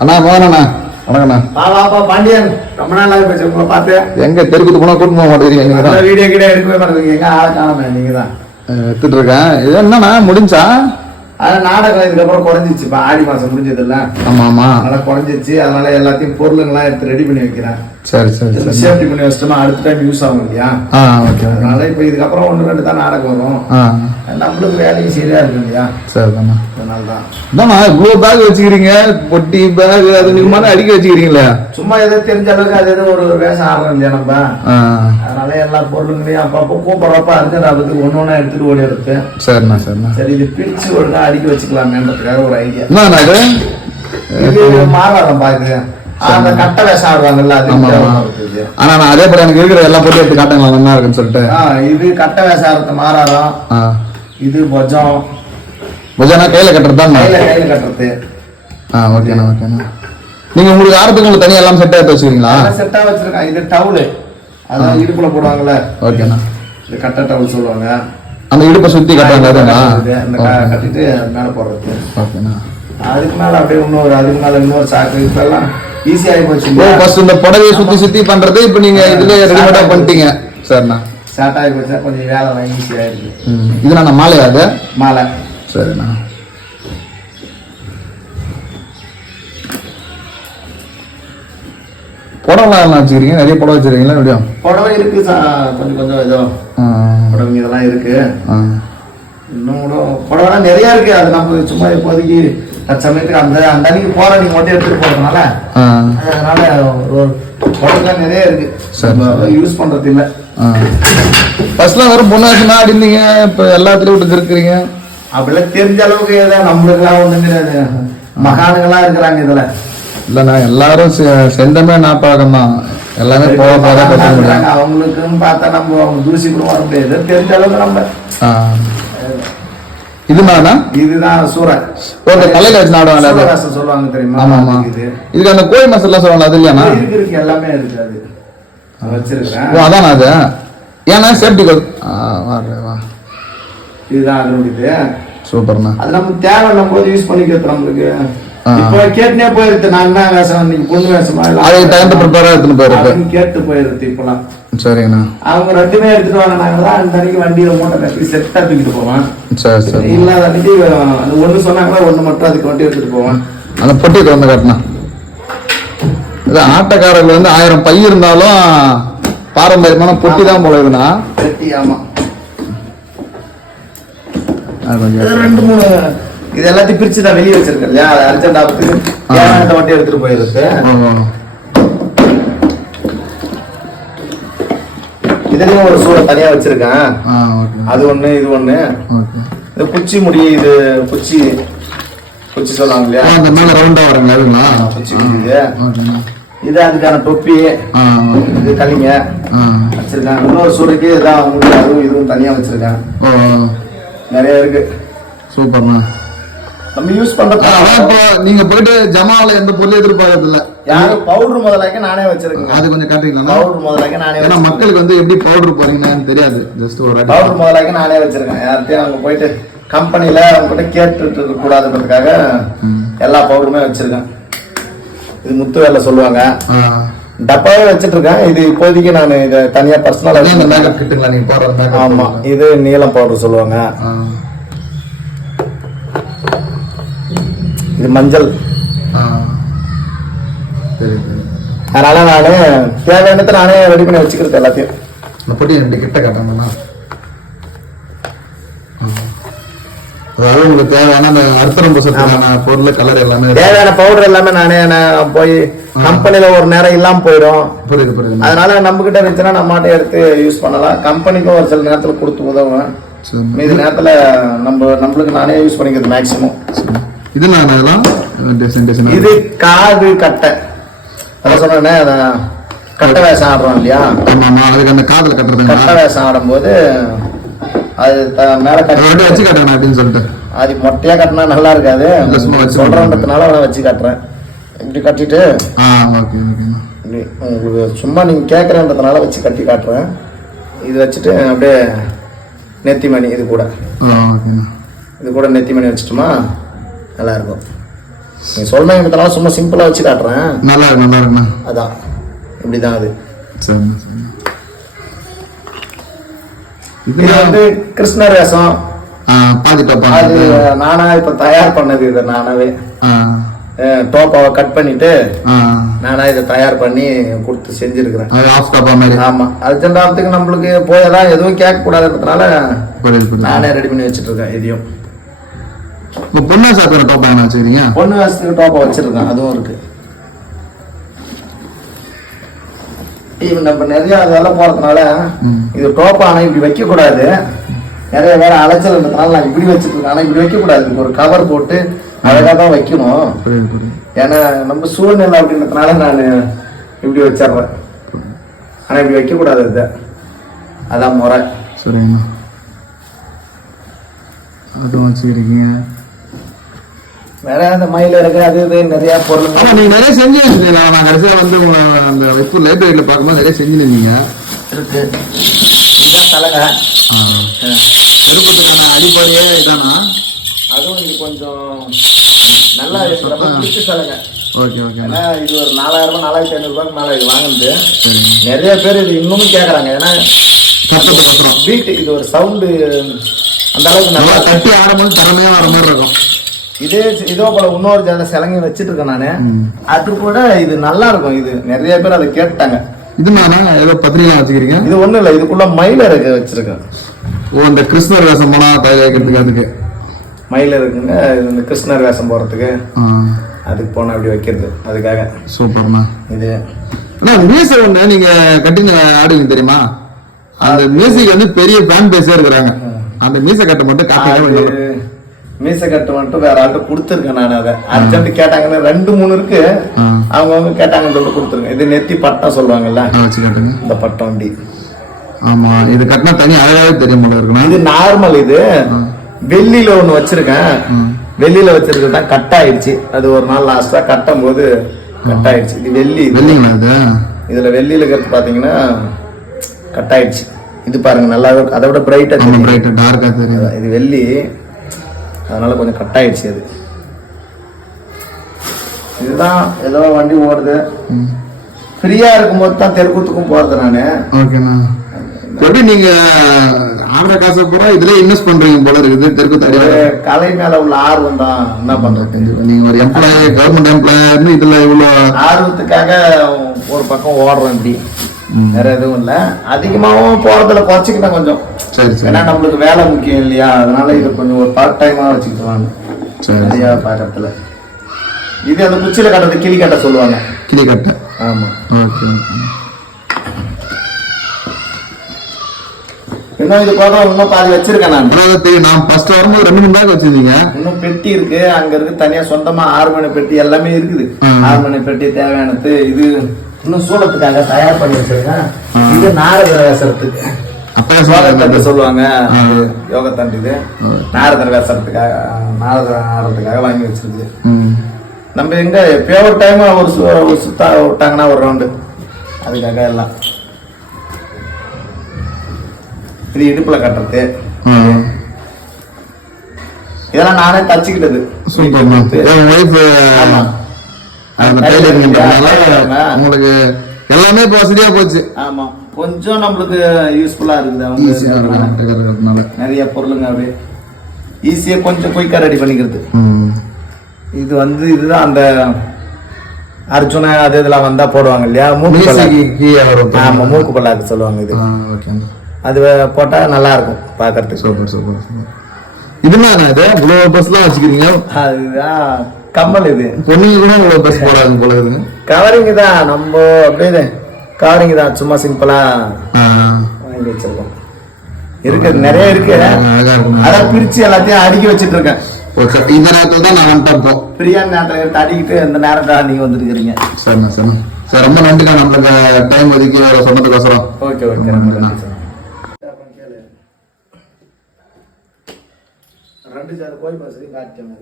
அண்ணா மோகனண்ணா வணக்கண்ணா வா வாப்பா பாண்டியன். ரொம்ப நாள் ஆகி உங்களை பார்த்து. எங்க தெருக்குத்து போனா கூட்டு போக மாட்டேங்கிறீங்க நீங்க தான். வீடியோ கிட்ட எடுக்கவே மாட்டேங்க எங்க ஆளை காணாம நீங்க தான். எடுத்துட்டு இருக்கேன். இது என்னண்ணா முடிஞ்சா? அது நாடகம் இதுக்கப்புறம் குறைஞ்சிச்சுப்பா ஆடி மாசம் முடிஞ்சதுல்ல. ஆமா ஆமா அதனால குறைஞ்சிச்சு அதனால எல்லாத்தையும் பொருளுங்கெல்லாம் எடுத்து ரெடி பண்ணி வைக்கிறேன். சரி சரி சரி. சேஃப்டி பண்ணி வச்சிட்டோமா அடுத்த டைம் யூஸ் ஆகும் இல்லையா? ஆ ஓகே அதனால இப்ப இதுக்கப்புறம் ஒன்று ரெண்டு தான் நாடகம் வரும். நம்மளுக்கு வேலையும் சரியா இருக்கு இல்லையா? சரி தானே அதனால தான் இதாண்ணா இவ்வளோ பேக் வச்சுக்கிறீங்க பொட்டி பேக் அது நீங்க மாதிரி அடிக்க வச்சுக்கிறீங்களே? சும்மா ஏதோ தெரிஞ்ச அளவுக்கு அது ஏதோ ஒரு வேஷம் ஆடுறோம் இல்லையா நம்ம? ஆ. அதனால எல்லா பொருளுங்களையும் அப்பப்போ கூப்பிட்றப்ப அர்ஜென்ட் ஆகுது ஒன்று ஒன்றா எடுத்துட்டு ஓடி எடுத்து. சரிண்ணா சரிண்ணா சரி இது பிரிச்சு ஒழுங்கா அடுக்கி வச்சுக்கலாமேன்றதுக்காக ஒரு ஐடியா என்னண்ணா இது இது மாறாதம் பாக்குது அந்த கட்டை வேஷம் ஆடுவாங்கல்ல அது. ஆனா நான் அதே போல எனக்கு இருக்கிற எல்லா பொருளும் எடுத்து காட்டுங்களா நல்லா இருக்குன்னு சொல்லிட்டு. இது கட்டை வேஷம் ஆடுறது மாறாரம் இது பொஜம். புஜனா கையில கட்டுறது தான்? கையில கையில கட்டுறது. ஆ ஓகேண்ணா ஓகேண்ணா. நீங்க உங்களுக்கு ஆரத்துக்கு உங்களுக்கு தனியா எல்லாம் செட் எடுத்து வச்சுக்கிறீங்களா செட்டா வச்சிருக்கான். இது டவுலு அதான் இடுப்புல போடுவாங்கல்ல. ஓகேண்ணா. இது கட்டை டவுல் சொல்லுவாங்க. அந்த இடுப்பை சுத்தி கட்டுறாங்க க- கட்டிட்டு மேல போடுறது. ஓகேண்ணா. அதுக்கு மேல அப்படியே இன்னொரு அதுக்கு மேல இன்னொரு சாக்கு இப்பெல்லாம் ஈஸி ஆகி போச்சு ஃபர்ஸ்ட் இந்த புடவையை சுத்தி சுத்தி பண்றது இப்போ நீங்க இதுல ரெடிமேடா பண்ணிட்டீங்க. சரிண்ணா. ஸ்டார்ட் ஆகி போச்சா கொஞ்சம் வேலை ஈஸி ஆயிருக்கு ம். இது நான் மாலையா அது? மாலை. சரிண்ணா. புடவை எல்லாம் வச்சுக்கிறீங்க? நிறைய புடவை வச்சிருக்கீங்களா எப்படியும் புடவை இருக்கு கொஞ்சம் கொஞ்சம் ஏதோ. புடவைங்க இதெல்லாம் இருக்கு. இன்னும் கூட புடவைலாம் நிறைய இருக்கு. அது நம்ம சும்மா இப்போதைக்கு தற்சமயத்துக்கு அந்த அந்த அன்னைக்கு போற நீங்க மட்டும் எடுத்துட்டு போறதுனால அதனால ஒரு நிறைய இருக்கு. யூஸ் பண்றது இல்ல. ஃபர்ஸ்ட்லாம் வெறும் பொண்ணு வேஷமா இருந்தீங்க. இப்போ எல்லாத்துலயும் விட்டு இருக்கிறீங்க அப்படிலாம் தெரிஞ்ச அளவுக்கு ஏதோ நம்மளுக்கெல்லாம் ஒண்ணும் கிடையாது மகானுங்கெல்லாம் இருக்கிறாங்க இதுல. இல்லைண்ணா எல்லாரும் செ- செந்தமே நாப்பாகம் தான் எல்லாமே போக போக தான் கற்றுக்க முடியும் அவங்களுக்குன்னு பார்த்தா நம்ம அவங்க தூசி கூட வர முடியாது. தெரிஞ்ச அளவுக்கு நம்ம ஆ. இதுமாண்ணா இதுதான் சூரன் ஒரு தலையில வச்சு நாடுவாங்க சொல்லுவாங்க தெரியுமா? ஆமா ஆமா. இது. இதுக்கு அந்த கோழி மசாலா சொல்லுவாங்க அது இல்லையாண்ணா? இருக்கு இருக்கு. எல்லாமே இருக்கு அது. வச்சிருக்கேன் அதானா அது? ஏன்னா சேஃப்டி கோட் வா வா இதுதான் அதனுடைய சூப்பர்ண்ணா. அது நமக்கு தேவைன்னும் போது யூஸ் பண்ணிக்கிறது நம்மளுக்கு. இப்போ கேட்டுனே போயிருக்கு. நான் தான் வேஷம்? நீங்க பொண்ணு வேஷமா? அதுக்கு தகுந்த ப்ரிப்பேராக எடுத்துன்னு போயிருக்கு. கேட்டு போயிருக்கு இப்பெல்லாம் சரிங்கண்ணா. அவங்க ரெண்டுமே எடுத்துட்டு வாங்க நாங்களாம் அந்த அன்னைக்கு வண்டியில மூட்டை கட்டி செட்டா தூக்கிட்டு போவேன். சரி சரி. இல்லாத அன்னைக்கு அது ஒண்ணு சொன்னாங்களா ஒண்ணு மட்டும் அதுக்கு வண்டி எடுத்துட்டு போவேன். அந்த பொட்டி திறந்து காட்டினா. இது ஆட்டக்காரர்கள் வந்து ஆயிரம் பை இருந்தாலும் பாரம்பரியமான பொட்டி தான் போல இதுண்ணா செட்டி ஆமா. அது கொஞ்சம் இது ரெண்டு மூணு இது எல்லாத்தையும் பிரிச்சு நான் வெளியே வச்சிருக்கேன் இல்லையா? அர்ஜென்ட் ஆபத்துக்கு தேவையான வண்டி எடுத்துட்டு போயிருக்கு. இதுலயும் ஒரு சூட தனியா வச்சிருக்கேன். அது ஒண்ணு இது ஒண்ணு. இது குச்சி முடி இது குச்சி குச்சி சொல்லுவாங்க இல்லையா? அந்த மேலே ரவுண்டாக வரங்க அதுங்களா? குச்சி இது இது அதுக்கான தொப்பி. இது கலிங்க வச்சிருக்கேன். இன்னொரு சூடைக்கு இதான் அதுவும் இதுவும் தனியா வச்சிருக்கேன். நிறைய இருக்கு. சூப்பர்ண்ணா. நம்ம யூஸ் பண்றது இப்போ நீங்க போயிட்டு ஜமாவில் எந்த பொருளும் எதிர்பார்க்கறது இல்ல யாரும் பவுடர் முதலாக்க நானே வச்சிருக்கேங்க. அது கொஞ்சம் காட்டுறீங்களா? பவுடர் முதலாக்க நானே ஏன்னா வச்சிருக்கேன் மக்களுக்கு வந்து எப்படி பவுடர் போறீங்கன்னு தெரியாது. ஜஸ்ட் ஒரு பவுடர் முதலாக்க நானே வச்சிருக்கேன் யார்கிட்டயும் அங்க போயிட்டு கம்பெனில அவங்க கிட்ட கேட்டுட்டு இருக்க கூடாதுன்றதுக்காக எல்லா பவுடருமே வச்சிருக்கேன். இது முத்து வேலை சொல்லுவாங்க. டப்பாவே வச்சிட்டு இருக்கேன் இது இப்போதைக்கு நான் இதை தனியா பர்சனலா கிட்டுங்களா நீங்க போடுற மேக்கப் ஆமா. இது நீலம் பவுடர் சொல்லுவாங்க. இது மஞ்சள். அதனால நானு தேவையானதை நானே ரெடி பண்ணி வச்சுக்கிறது எல்லாத்தையும். இந்த பொட்டி ரெண்டு கிட்ட காட்டாங்கண்ணா அதாவது உங்களுக்கு தேவையான அந்த அர்த்தரம் பூசத்துக்கான பொருள் கலர் எல்லாமே. தேவையான பவுடர் எல்லாமே நானே நான் போய் கம்பெனில ஒரு நேரம் இல்லாம போயிடும். புரியுது புரியுது. அதனால நம்ம கிட்ட இருந்துச்சுன்னா நம்ம மாட்டை எடுத்து யூஸ் பண்ணலாம். கம்பெனிக்கும் ஒரு சில நேரத்துல கொடுத்து உதவும் சரி. மீதி நேரத்துல நம்ம நம்மளுக்கு நானே யூஸ் பண்ணிக்கிறது மேக்சிமம் இது நான் அதெல்லாம் டிசைன் டிசைன் இது காது கட்டை. அதான் சொன்னேனே அதான் கட்டை வேஷம் ஆடுறோம் இல்லையா? ஆமா ஆமா அதுக்கு அந்த காதல் கட்டுறதுங்களா கட்டை வேஷம் ஆடும்போது அது மேல அதை கட்டி வச்சு காட்டுங்க அப்படின்னு சொல்லிட்டு. அது மொட்டையா கட்டினா நல்லா இருக்காது. சொல்றேன்றதுனால நான் வச்சு காட்டுறேன். இப்படி கட்டிட்டு உங்களுக்கு சும்மா நீங்க கேட்கறன்றதுனால வச்சு கட்டி காட்டுறேன். இது வச்சுட்டு அப்படியே நெத்தி மணி இது கூட. இது கூட நெத்தி மணி வச்சுட்டோமா? நல்லா இருக்கும் நீ சொல்றேன் எனக்கு சும்மா சிம்பிளா வச்சு காட்டுறேன். நல்லா இருக்கு நல்லா இருக்குண்ணா அதான். இப்படிதான் அது. சரிண்ணா சரிண்ணா. இது வந்து கிருஷ்ணர் வேஷம் பாதி டப்பா. அது நானா இப்ப தயார் பண்ணது இது நானாவே. டோப்பாவை கட் பண்ணிட்டு நானா இதை தயார் பண்ணி கொடுத்து செஞ்சிருக்கிறேன். அது ஆமா. அர்ஜென்டாரத்துக்கு நம்மளுக்கு போயெல்லாம் எதுவும் கேட்க கூடாதுன்றதுனால நானே ரெடி பண்ணி வச்சிட்டு இருக்கேன் இதையும். இப்போ பொண்ணா சாப்பிட்ற டப்பா என்ன வச்சுக்கிறீங்க பொண்ணு வேஷத்துக்கு டோப்பா வச்சிருக்கேன். அதுவும் இருக்கு. இவன் நம்ம நிறைய அதெல்லாம் போறதுனால. இது டோப்பா ஆனா இப்படி வைக்க கூடாது நிறைய வேற அலைச்சல் இருந்ததுனால நான் இப்படி வச்சிட்டு இருக்கேன் ஆனா இப்படி வைக்க கூடாது ஒரு கவர் போட்டு அழகா தான் வைக்கணும். ஏன்னா நம்ம சூழ்நிலை அப்படின்றதுனால நான் இப்படி வச்சிடுறேன். ஆனா இப்படி வைக்க கூடாது இது. அதான் முறை. சரிங்கண்ணா அதுவும் வச்சுக்கிறீங்க வேற அந்த மயில இருக்கு அது இது நிறைய பொருள். நீங்க நிறைய செஞ்சு வச்சிருக்கீங்க நான் கடைசியா வந்து அந்த வைப்பு லைப்ரரியில பார்க்கும்போது நிறைய செஞ்சுருந்தீங்க. இருக்கு. இதுதான் தலைங்க. விருப்பத்துக்கான அடிப்படையே இதானா? அதுவும் இது கொஞ்சம் நல்லா பிடிச்ச தலைங்க. Okay okay. ஏன்னா இது ஒரு நாலாயிரம் ரூபாய் நாலாயிரத்தி ஐநூறு ரூபாய்க்கு மேல இது வாங்குனது. நிறைய பேர் இது இன்னமும் கேக்குறாங்க. ஏன்னா சத்தத்தை பத்திரம் பீட் இது ஒரு சவுண்டு அந்த அளவுக்கு நல்லா தட்டி ஆடும்போது திறமையா வர மாதிரி இருக்கும். இதே இதோ போல இன்னொரு ஜாத சிலங்க வச்சிட்டு இருக்கேன் நானு. அது கூட இது நல்லா இருக்கும் இது நிறைய பேர் அதை கேட்டாங்க இது நானா ஏதோ பத்திரிகை வச்சுக்கிறீங்க? இது ஒண்ணும் இல்ல. இதுக்குள்ள மயில இருக்கு வச்சிருக்கேன். ஓ இந்த கிறிஸ்தவர் வேஷம் போனா கையில் வைக்கிறதுக்கு அதுக்கு. மயில இருக்குங்க. இது இந்த கிருஷ்ணர் வேஷம் போறதுக்கு அதுக்கு போனா அப்படி வைக்கிறது. அதுக்காக. சூப்பர்ண்ணா. இது. அண்ணா மியூசிக் ஒண்ணு நீங்க கட்டின ஆடுவீங்க தெரியுமா? அந்த மியூசிக் வந்து பெரிய ஃபேன் பேஸே இருக்கிறாங்க. அந்த மியூசிக் கட்டை மட்டும் காட்டுங்க மீசை கட்டு மட்டும் வேற ஆள்கிட்ட கொடுத்துருக்கேன் நான் அதை. அர்ஜென்ட் கேட்டாங்கன்னு ரெண்டு மூணு இருக்கு. அவங்கவுங்க கேட்டாங்கன்னு சொல்லிட்டு கொடுத்துருங்க. இது நெத்தி பட்டம் சொல்லுவாங்கல்ல? இந்த பட்டம் வண்டி ஆமா இது கட்டினா தனி அழகாவே தெரியும் போல இது நார்மல் இது. வெள்ளியில ஒண்ணு வச்சிருக்கேன். வெள்ளியில வச்சிருக்கிறது தான் கட் ஆயிடுச்சு அது ஒரு நாள் லாஸ்டா கட்டும் போது கட் ஆயிடுச்சு இது வெள்ளி. வெள்ளிங்களா இது? இதுல வெள்ளியில இருக்கிறது பாத்தீங்கன்னா கட் ஆயிடுச்சு இது பாருங்க நல்லா அதை விட பிரைட்டா ஆமா பிரைட் டார்க்கா தெரியுது. இது வெள்ளி. அதனால கொஞ்சம் கட் ஆயிடுச்சு அது. இதுதான் ஏதோ வண்டி ஓடுது. ம். ஃப்ரீயா இருக்கும்போது தான் தெருக்கூத்துக்கும் போறது நானு. ஓகேண்ணா எப்படி நீங்க ஆடுற காசை பூரா இதுல இன்வெஸ்ட் பண்றீங்க போல இருக்குது. தெற்கு தடியா கலை மேல உள்ள ஆர்வம் தான். என்ன பண்றது? நீங்க ஒரு எம்ப்ளாயி கவர்மெண்ட் எம்ப்ளாயி இதுல இவ்வளவு ஆர்வத்துக்காக ஒரு பக்கம் ஓடுறோம் இப்படி. வேற எதுவும் இல்ல. அதிகமாவும் போறதுல குறைச்சிக்கிட்டேன் கொஞ்சம். சரி ஏன்னா நம்மளுக்கு வேலை முக்கியம் இல்லையா? அதனால இது கொஞ்சம் ஒரு பார்ட் டைமா வச்சுக்கிட்டு சரி நிறைய பாக்கிறதுல. இது அந்த குச்சியில கட்டுறது கிளி கட்ட சொல்லுவாங்க. கிளி கட்டை. ஆமா. ஓகே. இன்னும் இது போக இன்னும் பாதி வச்சிருக்கேன் நான். தெரியும் நான் ஃபர்ஸ்ட் வரும்போது ரெண்டு மணி நேரம் வச்சிருந்தீங்க. இன்னும் பெட்டி இருக்கு. அங்க இருக்கு தனியா சொந்தமா ஆறு மணி பெட்டி எல்லாமே இருக்குது. ஆறு மணி பெட்டி தேவையானது. இது இன்னும் சூடத்துக்காக தயார் பண்ணி வச்சிருக்கேன். இது நாரதர் வேசறதுக்கு அப்பயே சோகத்தண்டு சொன்னீங்க சொல்லுவாங்க. யோகத்தண்டு இது. ம். நாரதர் வேசறதுக்காக நாரதர் ஆடுறதுக்காக வாங்கி வச்சிருக்கு நம்ம எங்க எப்பயோ ஒரு டைம் ஒரு சுத்தா விட்டாங்கன்னா ஒரு ரவுண்டு அதுக்காக எல்லாம். இது இடுப்புல கட்டுறது. இதெல்லாம் நானே தச்சுக்கிட்டது. ஒய்ஃப் ஆமா. உங்களுக்கு எல்லாமே இப்போ வசதியா போச்சு. ஆமா கொஞ்சம் நம்மளுக்கு யூஸ்ஃபுல்லா இருக்குது நிறைய பொருளுங்க அப்படியே. ஈஸியா கொஞ்சம் குயிக்கா ரெடி பண்ணிக்கிறது. இது வந்து இதுதான் அந்த அர்ஜுனா அது இதெல்லாம் வந்தா போடுவாங்க இல்லையா? மூக்கு ஆமா மூக்கு பல்லாக்கு சொல்லுவாங்க இது. அது போட்டா நல்லா இருக்கும் பாக்குறதுக்கு சூப்பர் சூப்பர். இதுனா இது? இவ்வளோ பஸ்லாம் வச்சுக்கிறீங்க? அதுதான். கம்மல் இது. பொண்ணுங்க கூட இவ்வளோ பஸ் போடாது போல இருக்குதுங்க. கவரிங் தான் நம்ம அப்படியே கவரிங் தான் சும்மா சிம்பிளா வாங்கி வச்சிருக்கோம். இருக்கு நிறைய இருக்கு. இருக்குங்க. அதான் பிரிச்சு எல்லாத்தையும் அடுக்கி வச்சிட்டு இருக்கேன் இந்த நேரத்தில் தான் நான் வந்துட்டேன் இப்போ. பிரியாணி நேரத்தை அடிக்கிட்டு இந்த நேரத்தை நீங்க வந்துருக்கிறீங்க. சரிண்ணா சரிண்ணா. சார் ரொம்ப நன்றிண்ணா நம்மளுக்கு டைம் ஒதுக்கி சொன்னதுக்கோசரம். Okay okay. நன்றி. சார். ரெண்டு ஜாத கோயில் பாசரி காட்டியம்